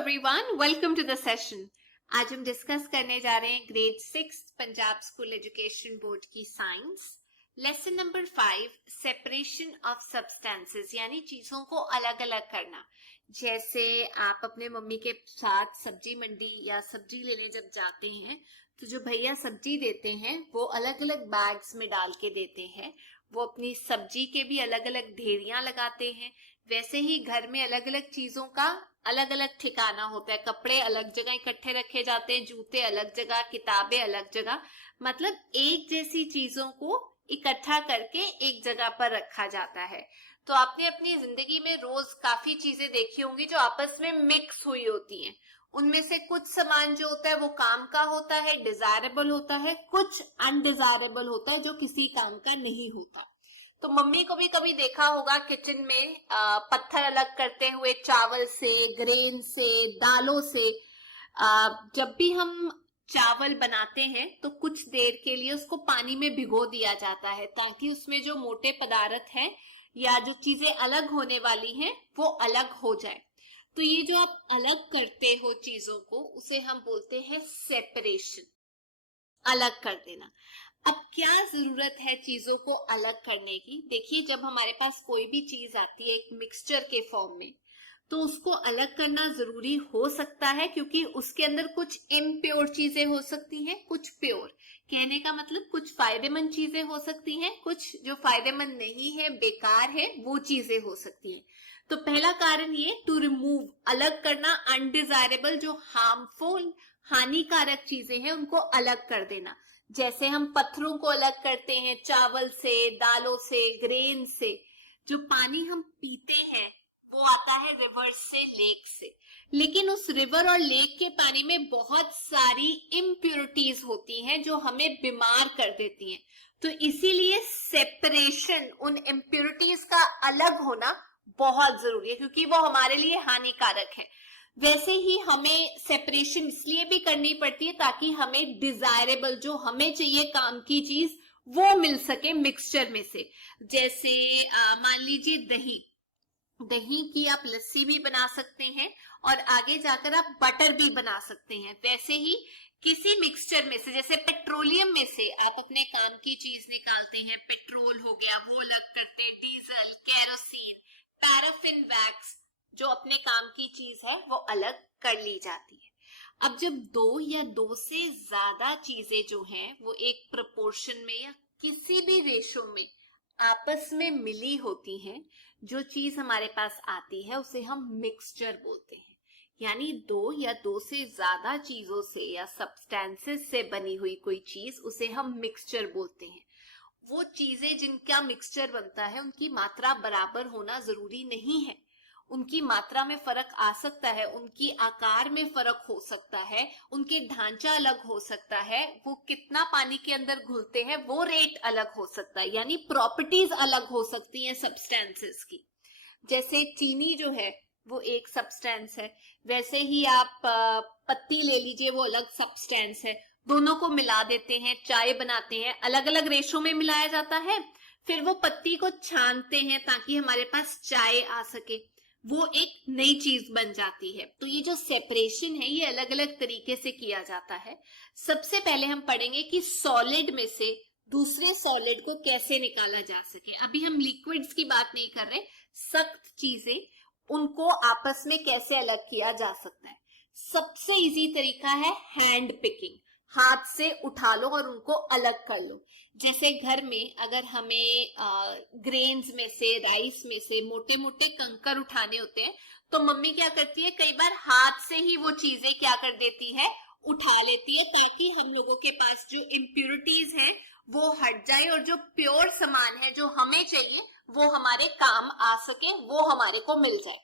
Everyone, welcome to the session. आज हम discuss करने जा रहे हैं grade 6 Punjab school education board की science lesson number 5 separation of substances, यानी चीजों को अलग अलग करना। जैसे आप अपने मम्मी के साथ सब्जी मंडी या सब्जी लेने जब जाते हैं तो जो भैया सब्जी देते हैं वो अलग अलग बैग्स में डाल के देते हैं। वो अपनी सब्जी के भी अलग अलग ढेरियां लगाते हैं। वैसे ही घर में अलग अलग चीजों का अलग अलग ठिकाना होता है। कपड़े अलग जगह इकट्ठे रखे जाते हैं, जूते अलग जगह, किताबें अलग जगह। मतलब एक जैसी चीजों को इकट्ठा करके एक जगह पर रखा जाता है। तो आपने अपनी जिंदगी में रोज काफी चीजें देखी होंगी जो आपस में मिक्स हुई होती हैं। उनमें से कुछ सामान जो होता है वो काम का होता है, डिजायरेबल होता है, कुछ अनडिजायरेबल होता है जो किसी काम का नहीं होता। तो मम्मी को भी कभी देखा होगा किचन में पत्थर अलग करते हुए, चावल से, ग्रेन से, दालों से। जब भी हम चावल बनाते हैं तो कुछ देर के लिए उसको पानी में भिगो दिया जाता है ताकि उसमें जो मोटे पदार्थ हैं या जो चीजें अलग होने वाली हैं वो अलग हो जाए। तो ये जो आप अलग करते हो चीजों को, उसे हम बोलते हैं सेपरेशन, अलग कर देना। अब क्या जरूरत है चीजों को अलग करने की? देखिए, जब हमारे पास कोई भी चीज आती है एक मिक्सचर के फॉर्म में, तो उसको अलग करना जरूरी हो सकता है क्योंकि उसके अंदर कुछ इम्प्योर चीजें हो सकती हैं, कुछ प्योर। कहने का मतलब कुछ फायदेमंद चीजें हो सकती हैं, कुछ जो फायदेमंद नहीं है, बेकार है, वो चीजें हो सकती हैं। तो पहला कारण ये टू रिमूव, अलग करना अनडिजायरेबल, जो हार्मफुल, हानिकारक चीजें हैं उनको अलग कर देना। जैसे हम पत्थरों को अलग करते हैं चावल से, दालों से, ग्रेन से। जो पानी हम पीते हैं वो आता है रिवर से, लेक से। लेकिन उस रिवर और लेक के पानी में बहुत सारी इम्प्योरिटीज होती हैं जो हमें बीमार कर देती हैं। तो इसीलिए सेपरेशन, उन इम्प्योरिटीज का अलग होना बहुत जरूरी है क्योंकि वो हमारे लिए हानिकारक है। वैसे ही हमें सेपरेशन इसलिए भी करनी पड़ती है ताकि हमें डिजायरेबल, जो हमें चाहिए काम की चीज, वो मिल सके मिक्सचर में से। जैसे मान लीजिए दही, दही की आप लस्सी भी बना सकते हैं और आगे जाकर आप बटर भी बना सकते हैं। वैसे ही किसी मिक्सचर में से, जैसे पेट्रोलियम में से आप अपने काम की चीज निकालते हैं, पेट्रोल हो गया वो अलग करते हैं, डीजल, केरोसिन, पैराफिन वैक्स, जो अपने काम की चीज है वो अलग कर ली जाती है। अब जब दो या दो से ज्यादा चीजें जो हैं वो एक प्रोपोर्शन में या किसी भी रेशो में आपस में मिली होती हैं, जो चीज हमारे पास आती है उसे हम मिक्सचर बोलते हैं। यानी दो या दो से ज्यादा चीजों से या सब्सटेंसेस से बनी हुई कोई चीज, उसे हम मिक्सचर बोलते हैं। वो चीजें जिनका मिक्सचर बनता है उनकी मात्रा बराबर होना जरूरी नहीं है। उनकी मात्रा में फर्क आ सकता है, उनकी आकार में फर्क हो सकता है, उनके ढांचा अलग हो सकता है, वो कितना पानी के अंदर घुलते हैं वो रेट अलग हो सकता है। यानी प्रॉपर्टीज अलग हो सकती हैं सब्सटेंसेस की। जैसे चीनी जो है वो एक सब्सटेंस है, वैसे ही आप पत्ती ले लीजिए, वो अलग सब्सटेंस है। दोनों को मिला देते हैं, चाय बनाते हैं, अलग अलग रेशो में मिलाया जाता है। फिर वो पत्ती को छानते हैं ताकि हमारे पास चाय आ सके, वो एक नई चीज बन जाती है। तो ये जो सेपरेशन है ये अलग अलग तरीके से किया जाता है। सबसे पहले हम पढ़ेंगे कि सॉलिड में से दूसरे सॉलिड को कैसे निकाला जा सके। अभी हम लिक्विड्स की बात नहीं कर रहे, सख्त चीजें, उनको आपस में कैसे अलग किया जा सकता है। सबसे इजी तरीका है हैंड पिकिंग, हाथ से उठा लो और उनको अलग कर लो। जैसे घर में अगर हमें ग्रेन्स में से, राइस में से मोटे मोटे कंकर उठाने होते हैं तो मम्मी क्या करती है, कई बार हाथ से ही वो चीजें क्या कर देती है, उठा लेती है, ताकि हम लोगों के पास जो इम्प्योरिटीज हैं वो हट जाए और जो प्योर सामान है जो हमें चाहिए वो हमारे काम आ सके, वो हमारे को मिल जाए।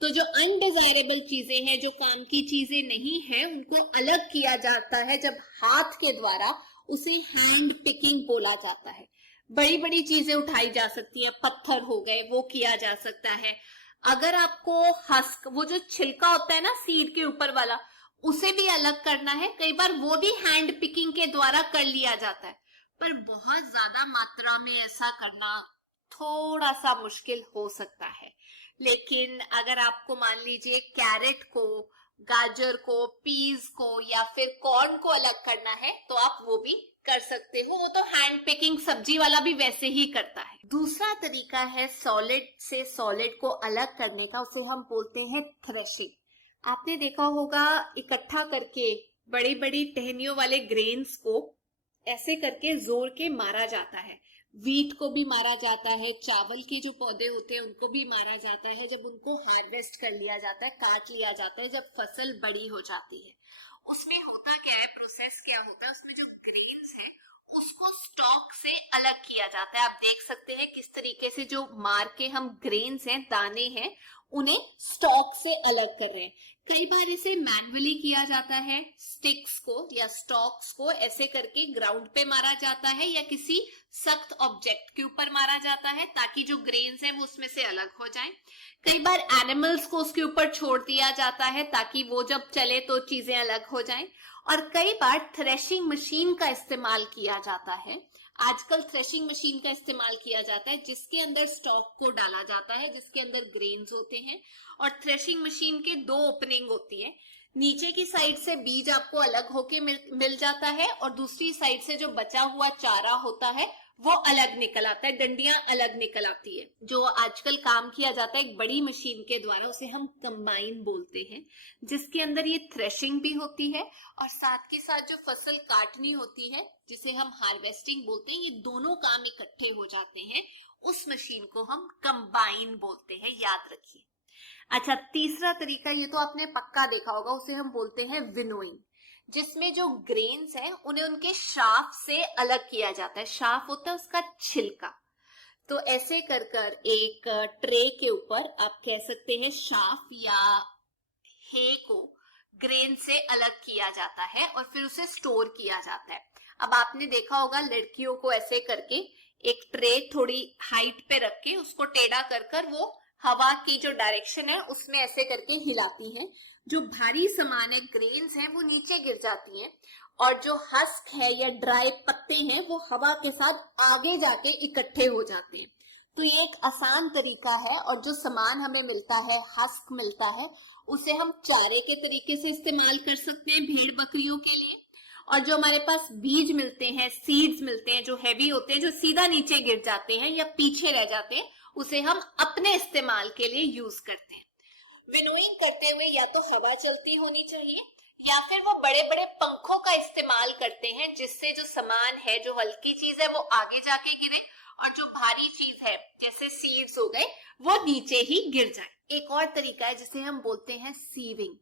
तो जो अनडिजायरेबल चीजें हैं, जो काम की चीजें नहीं है, उनको अलग किया जाता है जब हाथ के द्वारा, उसे हैंड पिकिंग बोला जाता है। बड़ी बड़ी चीजें उठाई जा सकती है, पत्थर हो गए, वो किया जा सकता है। अगर आपको हस्क, वो जो छिलका होता है ना सीड के ऊपर वाला, उसे भी अलग करना है, कई बार वो भी हैंड पिकिंग के द्वारा कर लिया जाता है। पर बहुत ज्यादा मात्रा में ऐसा करना थोड़ा सा मुश्किल हो सकता है। लेकिन अगर आपको मान लीजिए कैरेट को गाजर को, पीज को या फिर कॉर्न को अलग करना है तो आप वो भी कर सकते हो। वो तो हैंड पिकिंग सब्जी वाला भी वैसे ही करता है। दूसरा तरीका है सॉलिड से सॉलिड को अलग करने का, उसे हम बोलते हैं थ्रेशिंग। आपने देखा होगा इकट्ठा करके बड़ी बड़ी टहनियों वाले ग्रेन्स को ऐसे करके जोर के मारा जाता है। वीट को भी मारा जाता है, चावल के जो पौधे होते हैं उनको भी मारा जाता है। जब उनको हार्वेस्ट कर लिया जाता है, काट लिया जाता है, जब फसल बड़ी हो जाती है, उसमें होता क्या है, प्रोसेस क्या होता है, उसमें जो ग्रेन्स है उसको स्टॉक से अलग किया जाता है। आप देख सकते हैं किस तरीके से जो मार के हम ग्रेन्स हैं, दाने हैं, उन्हें स्टॉक से अलग कर रहे हैं। कई बार इसे मैन्युअली किया जाता है, स्टिक्स को या स्टॉक्स को ऐसे करके ग्राउंड पे मारा जाता है या किसी सख्त ऑब्जेक्ट के ऊपर मारा जाता है ताकि जो ग्रेन्स हैं वो उसमें से अलग हो जाएं। कई बार एनिमल्स को उसके ऊपर छोड़ दिया जाता है ताकि वो जब चले तो चीजें अलग हो जाएं। और कई बार थ्रेशिंग मशीन का इस्तेमाल किया जाता है। आजकल थ्रेशिंग मशीन का इस्तेमाल किया जाता है जिसके अंदर स्टॉक को डाला जाता है, जिसके अंदर ग्रेन्स होते हैं। और थ्रेशिंग मशीन के दो ओपनिंग होती है, नीचे की साइड से बीज आपको अलग होके मिल जाता है और दूसरी साइड से जो बचा हुआ चारा होता है वो अलग निकल आता है, डंडियां अलग निकल आती है। जो आजकल काम किया जाता है एक बड़ी मशीन के द्वारा, उसे हम कंबाइन बोलते हैं, जिसके अंदर ये थ्रेशिंग भी होती है और साथ के साथ जो फसल काटनी होती है जिसे हम हार्वेस्टिंग बोलते हैं, ये दोनों काम इकट्ठे हो जाते हैं। उस मशीन को हम कंबाइन बोलते हैं, याद रखिए। अच्छा, तीसरा तरीका, ये तो आपने पक्का देखा होगा, उसे हम बोलते हैं विनोइंग, जिसमें जो ग्रेन्स हैं उन्हें उनके शाफ से अलग किया जाता है। शाफ होता है उसका छिलका। तो ऐसे कर कर एक ट्रे के ऊपर आप कह सकते हैं शाफ या हे को ग्रेन से अलग किया जाता है और फिर उसे स्टोर किया जाता है। अब आपने देखा होगा लड़कियों को ऐसे करके एक ट्रे थोड़ी हाइट पे रख के उसको टेढ़ा कर कर वो हवा की जो डायरेक्शन है उसमें ऐसे करके हिलाती हैं। जो भारी सामान है, ग्रेन्स हैं, वो नीचे गिर जाती हैं और जो हस्क है या ड्राई पत्ते हैं वो हवा के साथ आगे जाके इकट्ठे हो जाते हैं। तो ये एक आसान तरीका है और जो सामान हमें मिलता है, हस्क मिलता है, उसे हम चारे के तरीके से इस्तेमाल कर सकते हैं भेड़ बकरियों के लिए। और जो हमारे पास बीज मिलते हैं, सीड्स मिलते हैं जो हैवी होते हैं, जो सीधा नीचे गिर जाते हैं या पीछे रह जाते हैं, उसे हम अपने इस्तेमाल के लिए यूज करते हैं। विनोइंग करते हुए या तो हवा चलती होनी चाहिए या फिर वो बड़े बड़े पंखों का इस्तेमाल करते हैं जिससे जो सामान है, जो हल्की चीज है, वो आगे जाके गिरे और जो भारी चीज है जैसे सीड्स हो गए वो नीचे ही गिर जाए। एक और तरीका है जिसे हम बोलते हैं सीविंग,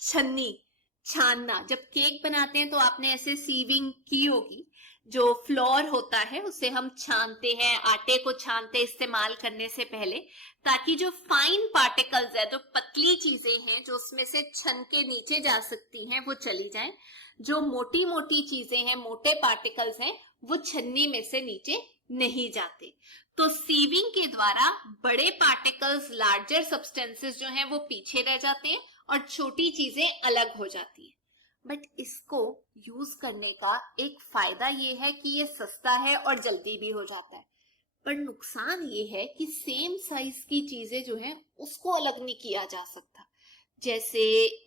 छन्नी, छानना। जब केक बनाते हैं तो आपने ऐसे सीविंग की होगी। जो फ्लोर होता है उसे हम छानते हैं, आटे को छानते हैं इस्तेमाल करने से पहले, ताकि जो फाइन पार्टिकल्स है, जो पतली चीजें हैं जो उसमें से छन के नीचे जा सकती हैं, वो चली जाएं। जो मोटी मोटी चीजें हैं, मोटे पार्टिकल्स हैं, वो छन्नी में से नीचे नहीं जाते। तो सीविंग के द्वारा बड़े पार्टिकल्स, लार्जर सब्सटेंसेस जो हैं वो पीछे रह जाते हैं और छोटी चीजें अलग हो जाती है। बट इसको यूज करने का एक फायदा ये है कि ये सस्ता है और जल्दी भी हो जाता है। पर नुकसान ये है कि सेम साइज की चीजें जो है उसको अलग नहीं किया जा सकता। जैसे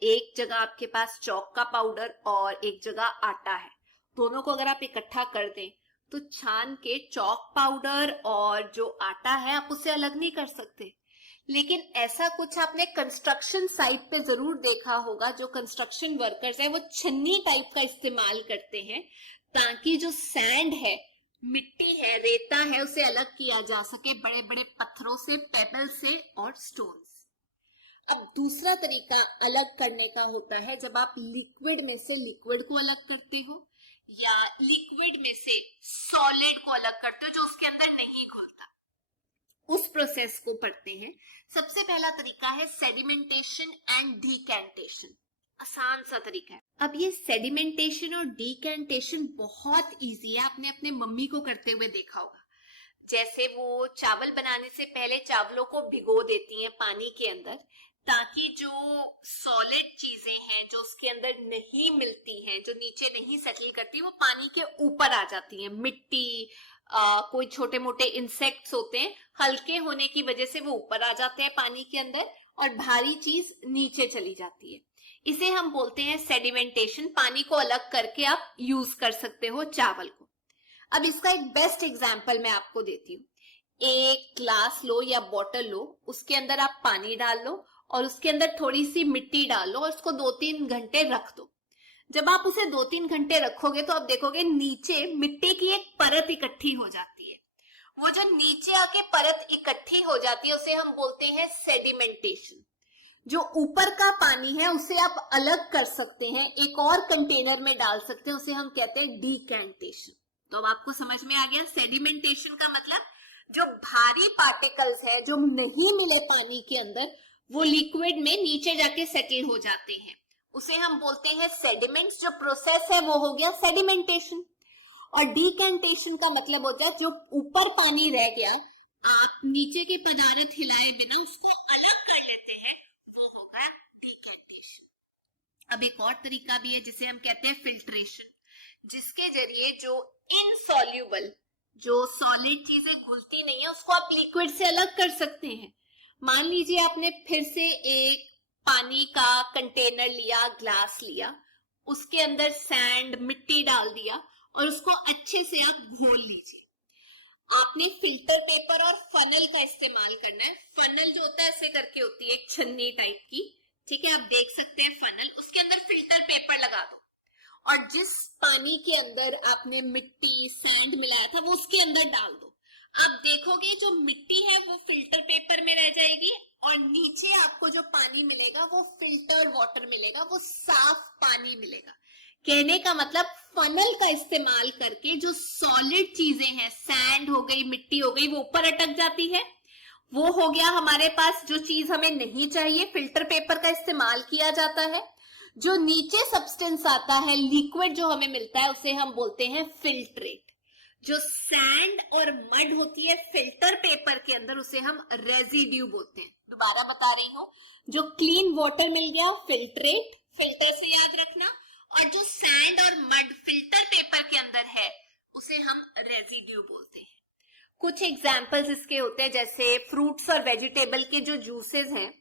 एक जगह आपके पास चौक का पाउडर और एक जगह आटा है, दोनों को अगर आप इकट्ठा कर दें तो छान के चौक पाउडर और जो आटा है आप उसे अलग नहीं कर सकते। लेकिन ऐसा कुछ आपने कंस्ट्रक्शन साइट पे जरूर देखा होगा, जो कंस्ट्रक्शन वर्कर्स है वो छन्नी टाइप का इस्तेमाल करते हैं ताकि जो सैंड है, मिट्टी है, रेता है, उसे अलग किया जा सके बड़े बड़े पत्थरों से, पेबल से और स्टोन से। अब दूसरा तरीका अलग करने का होता है जब आप लिक्विड में से लिक्विड को अलग करते हो या लिक्विड में से सॉलिड को अलग करते हो जो उसके अंदर नहीं घुलता। उस प्रोसेस को पढ़ते हैं। सबसे पहला तरीका है सेडिमेंटेशन एंड डीकैंटेशन। आसान सा तरीका है। अब ये सेडिमेंटेशन और डीकैंटेशन बहुत इजी है, आपने अपने मम्मी को करते हुए देखा होगा। जैसे वो चावल बनाने से पहले चावलों को भिगो देती हैं पानी के अंदर, ताकि जो सॉलिड चीजें हैं जो उसके अंदर नहीं मिलती हैं, जो नीचे नहीं सेटल करती, वो पानी के ऊपर आ जाती हैं। मिट्टी, कोई छोटे मोटे इंसेक्ट्स होते हैं, हल्के होने की वजह से वो ऊपर आ जाते हैं पानी के अंदर और भारी चीज नीचे चली जाती है। इसे हम बोलते हैं सेडिमेंटेशन। पानी को अलग करके आप यूज कर सकते हो चावल को। अब इसका एक बेस्ट एग्जांपल मैं आपको देती हूँ। एक ग्लास लो या बॉटल लो, उसके अंदर आप पानी डाल लो और उसके अंदर थोड़ी सी मिट्टी डाल लो और उसको 2-3 घंटे रख दो। जब आप उसे 2-3 घंटे रखोगे तो आप देखोगे नीचे मिट्टी की एक परत इकट्ठी हो जाती है। वो जो नीचे आके परत इकट्ठी हो जाती है उसे हम बोलते हैं सेडिमेंटेशन। जो ऊपर का पानी है उसे आप अलग कर सकते हैं, एक और कंटेनर में डाल सकते हैं, उसे हम कहते हैं डीकैंटेशन। तो अब आपको समझ में आ गया सेडिमेंटेशन का मतलब जो भारी पार्टिकल्स है जो नहीं मिले पानी के अंदर वो लिक्विड में नीचे जाके सेटल हो जाते हैं, उसे हम बोलते हैं सेडिमेंट्स। जो प्रोसेस है वो हो गया सेडिमेंटेशन। और डीकैंटेशन का मतलब होता है जो ऊपर पानी रह गया आप नीचे के पदार्थ हिलाए बिना उसको अलग कर लेते हैं, वो होगा डीकैंटेशन। अब एक और तरीका भी है जिसे हम कहते हैं फिल्ट्रेशन, जिसके जरिए जो इनसॉल्युबल, जो सॉलिड चीजें घुलती नहीं है उसको आप लिक्विड से अलग कर सकते हैं। मान लीजिए आपने फिर से एक पानी का कंटेनर लिया, ग्लास लिया, उसके अंदर सैंड, मिट्टी डाल दिया और उसको अच्छे से आप घोल लीजिए। आपने फिल्टर पेपर और फनल का इस्तेमाल करना है। फनल जो होता है ऐसे करके होती है, एक छन्नी टाइप की, ठीक है, आप देख सकते हैं फनल, उसके अंदर फिल्टर पेपर लगा दो और जिस पानी के अंदर आपने मिट्टी, सैंड मिलाया था वो उसके अंदर डाल दो। आप देखोगे जो मिट्टी है वो फिल्टर पेपर में रह जाएगी और नीचे आपको जो पानी मिलेगा वो फिल्टर्ड वाटर मिलेगा, वो साफ पानी मिलेगा। कहने का मतलब फनल का इस्तेमाल करके जो सॉलिड चीजें हैं, सैंड हो गई, मिट्टी हो गई, वो ऊपर अटक जाती है। वो हो गया हमारे पास जो चीज हमें नहीं चाहिए, फिल्टर पेपर का इस्तेमाल किया जाता है। जो नीचे सब्सटेंस आता है, लिक्विड जो हमें मिलता है, उसे हम बोलते हैं फिल्ट्रेट। जो सैंड और मड होती है फिल्टर पेपर के अंदर उसे हम रेजिड्यू बोलते हैं। दोबारा बता रही हूं, जो क्लीन वाटर मिल गया फिल्ट्रेट, फिल्टर से याद रखना, और जो सैंड और मड फिल्टर पेपर के अंदर है उसे हम रेजिड्यू बोलते हैं। कुछ एग्जाम्पल्स इसके होते हैं, जैसे फ्रूट्स और वेजिटेबल के जो जूसेस हैं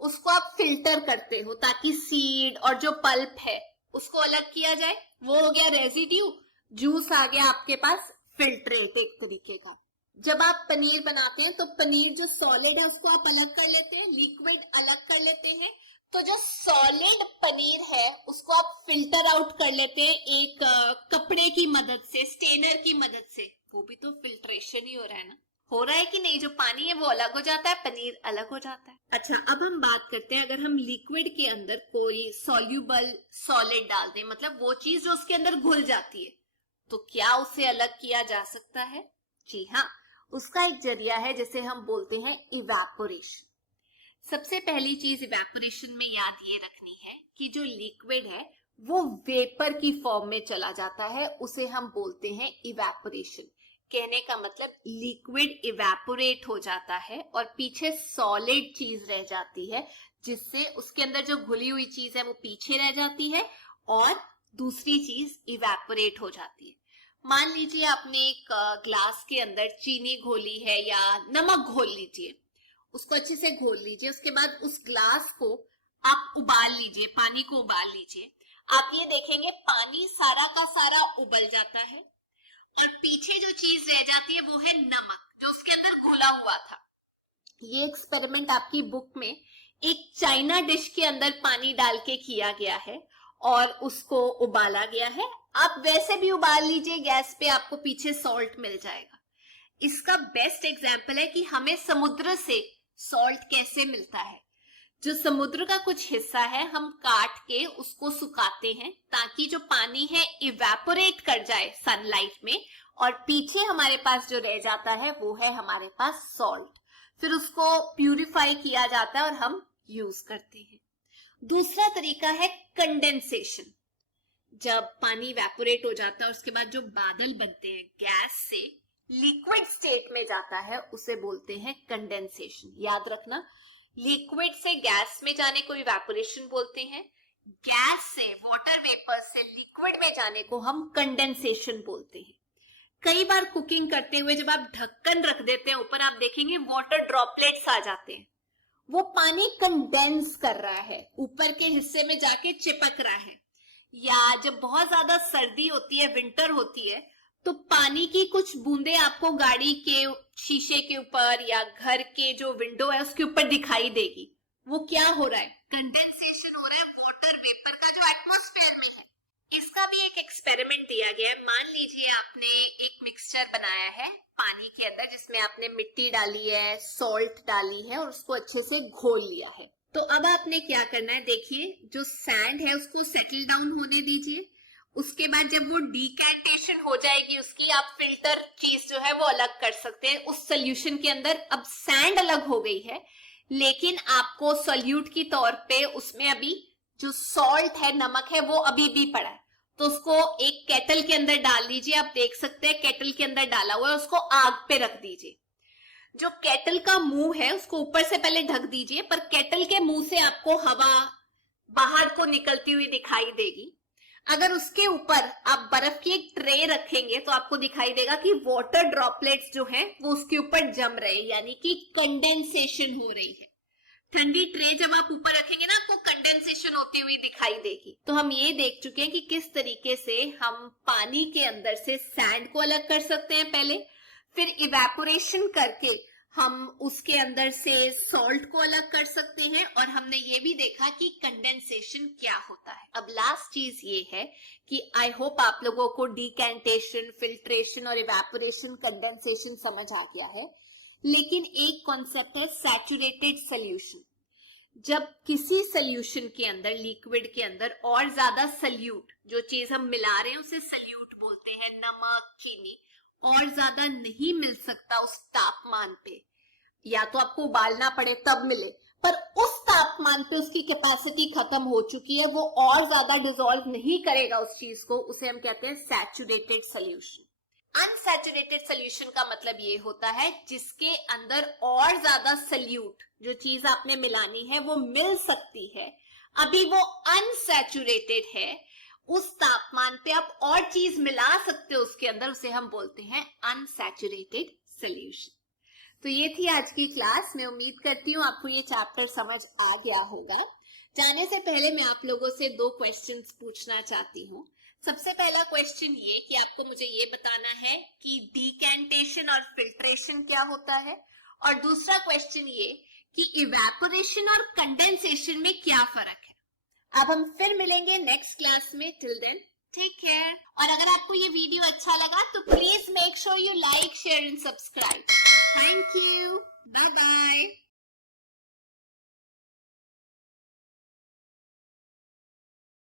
उसको आप फिल्टर करते हो ताकि सीड और जो पल्प है उसको अलग किया जाए, वो हो गया रेजिड्यू। जूस आ गया आपके पास फिल्ट्रेट एक तरीके का। जब आप पनीर बनाते हैं तो पनीर जो सॉलिड है उसको आप अलग कर लेते हैं, लिक्विड अलग कर लेते हैं। तो जो सॉलिड पनीर है उसको आप फिल्टर आउट कर लेते हैं एक कपड़े की मदद से, स्टेनर की मदद से। वो भी तो फिल्ट्रेशन ही हो रहा है ना, हो रहा है कि नहीं? जो पानी है वो अलग हो जाता है, पनीर अलग हो जाता है। अच्छा, अब हम बात करते हैं अगर हम लिक्विड के अंदर कोई सॉल्यूबल सॉलिड डाल दें, मतलब वो चीज जो उसके अंदर घुल जाती है, तो क्या उसे अलग किया जा सकता है? जी हाँ, उसका एक जरिया है जिसे हम बोलते हैं इवेपोरेशन। सबसे पहली चीज इवेपोरेशन में याद ये रखनी है कि जो लिक्विड है वो वेपर की फॉर्म में चला जाता है, उसे हम बोलते हैं इवेपोरेशन। कहने का मतलब लिक्विड इवेपोरेट हो जाता है और पीछे सॉलिड चीज रह जाती है, जिससे उसके अंदर जो घुली हुई चीज है वो पीछे रह जाती है और दूसरी चीज इवेपोरेट हो जाती है। मान लीजिए आपने एक ग्लास के अंदर चीनी घोली है या नमक घोल लीजिए, उसको अच्छे से घोल लीजिए। उसके बाद उस ग्लास को आप उबाल लीजिए, पानी को उबाल लीजिए। आप ये देखेंगे पानी सारा का सारा उबल जाता है और पीछे जो चीज रह जाती है वो है नमक, जो उसके अंदर घोला हुआ था। ये एक्सपेरिमेंट आपकी बुक में एक चाइना डिश के अंदर पानी डाल के किया गया है और उसको उबाला गया है। आप वैसे भी उबाल लीजिए गैस पे, आपको पीछे सॉल्ट मिल जाएगा। इसका बेस्ट एग्जाम्पल है कि हमें समुद्र से सॉल्ट कैसे मिलता है। जो समुद्र का कुछ हिस्सा है हम काट के उसको सुखाते हैं ताकि जो पानी है इवेपोरेट कर जाए सनलाइट में, और पीछे हमारे पास जो रह जाता है वो है हमारे पास सॉल्ट। फिर उसको प्यूरिफाई किया जाता है और हम यूज करते हैं। दूसरा तरीका है कंडेंसेशन। जब पानी इवेपोरेट हो जाता है उसके बाद जो बादल बनते हैं, गैस से लिक्विड स्टेट में जाता है, उसे बोलते हैं कंडेंसेशन। याद रखना, लिक्विड से गैस में जाने को इवेपोरेशन बोलते हैं, गैस से, वाटर वेपर से लिक्विड में जाने को हम कंडेंसेशन बोलते हैं। कई बार कुकिंग करते हुए जब आप ढक्कन रख देते हैं ऊपर, आप देखेंगे वाटर ड्रॉपलेट्स आ जाते हैं। वो पानी कंडेंस कर रहा है, ऊपर के हिस्से में जाके चिपक रहा है। या जब बहुत ज्यादा सर्दी होती है, विंटर होती है, तो पानी की कुछ बूंदें आपको गाड़ी के शीशे के ऊपर या घर के जो विंडो है उसके ऊपर दिखाई देगी। वो क्या हो रहा है? कंडेंसेशन हो रहा है वाटर वेपर का जो एटमॉस्फेयर में है। इसका भी एक एक्सपेरिमेंट दिया गया है। मान लीजिए आपने एक मिक्सचर बनाया है पानी के अंदर, जिसमें आपने मिट्टी डाली है, सॉल्ट डाली है और उसको अच्छे से घोल लिया है। तो अब आपने क्या करना है, देखिए जो सैंड है उसको सेटल डाउन होने दीजिए। उसके बाद जब वो डिकैंटेशन हो जाएगी उसकी, आप फिल्टर चीज जो है वो अलग कर सकते हैं। उस सोल्यूशन के अंदर अब सैंड अलग हो गई है, लेकिन आपको सोल्यूट की तौर पे उसमें अभी जो सॉल्ट है, नमक है, वो अभी भी पड़ा है। तो उसको एक केटल के अंदर डाल दीजिए। आप देख सकते हैं केटल के अंदर डाला हुआ है, उसको आग पे रख दीजिए। जो केटल का मुंह है उसको ऊपर से पहले ढक दीजिए, पर केटल के मुंह से आपको हवा बाहर को निकलती हुई दिखाई देगी। अगर उसके ऊपर आप बर्फ की एक ट्रे रखेंगे तो आपको दिखाई देगा कि वाटर ड्रॉपलेट्स जो हैं वो उसके ऊपर जम रहे हैं, यानी कि कंडेंसेशन हो रही है। ठंडी ट्रे जब आप ऊपर रखेंगे ना, आपको कंडेंसेशन होती हुई दिखाई देगी। तो हम ये देख चुके हैं कि किस तरीके से हम पानी के अंदर से सैंड को अलग कर सकते हैं पहले, फिर इवेपोरेशन करके हम उसके अंदर से सॉल्ट को अलग कर सकते हैं, और हमने ये भी देखा कि कंडेंसेशन क्या होता है। अब लास्ट चीज ये है कि आई होप आप लोगों को डिकैंटेशन, फिल्ट्रेशन और इवेपोरेशन, कंडेंसेशन समझ आ गया है। लेकिन एक कॉन्सेप्ट है सैचुरेटेड सोल्यूशन। जब किसी सोल्यूशन के अंदर, लिक्विड के अंदर और ज्यादा सल्यूट, जो चीज हम मिला रहे हैं उसे सल्यूट बोलते हैं, नमक, चीनी, और ज्यादा नहीं मिल सकता उस तापमान पे, या तो आपको उबालना पड़े तब मिले, पर उस तापमान पे उसकी कैपेसिटी खत्म हो चुकी है, वो और ज्यादा डिसॉल्व नहीं करेगा उस चीज को, उसे हम कहते हैं सैचुरेटेड सोल्यूशन। अनसैचुरेटेड सोल्यूशन का मतलब ये होता है जिसके अंदर और ज्यादा सल्यूट, जो चीज आपने मिलानी है वो मिल सकती है, अभी वो अनसैचुरेटेड है, उस तापमान पे आप और चीज मिला सकते हो उसके अंदर, उसे हम बोलते हैं अनसैचुरेटेड सोल्यूशन। तो ये थी आज की क्लास। मैं उम्मीद करती हूँ आपको ये चैप्टर समझ आ गया होगा। जाने से पहले मैं आप लोगों से 2 क्वेश्चंस पूछना चाहती हूँ। सबसे पहला क्वेश्चन ये कि आपको मुझे ये बताना है कि डिकैंटेशन और फिल्ट्रेशन क्या होता है, और दूसरा क्वेश्चन ये कि इवेपोरेशन और कंडेंसेशन में क्या फर्क है। अब हम फिर मिलेंगे नेक्स्ट क्लास में। Till then take care. और अगर आपको ये वीडियो अच्छा लगा तो please make sure you like, share and subscribe. Thank you. Bye bye.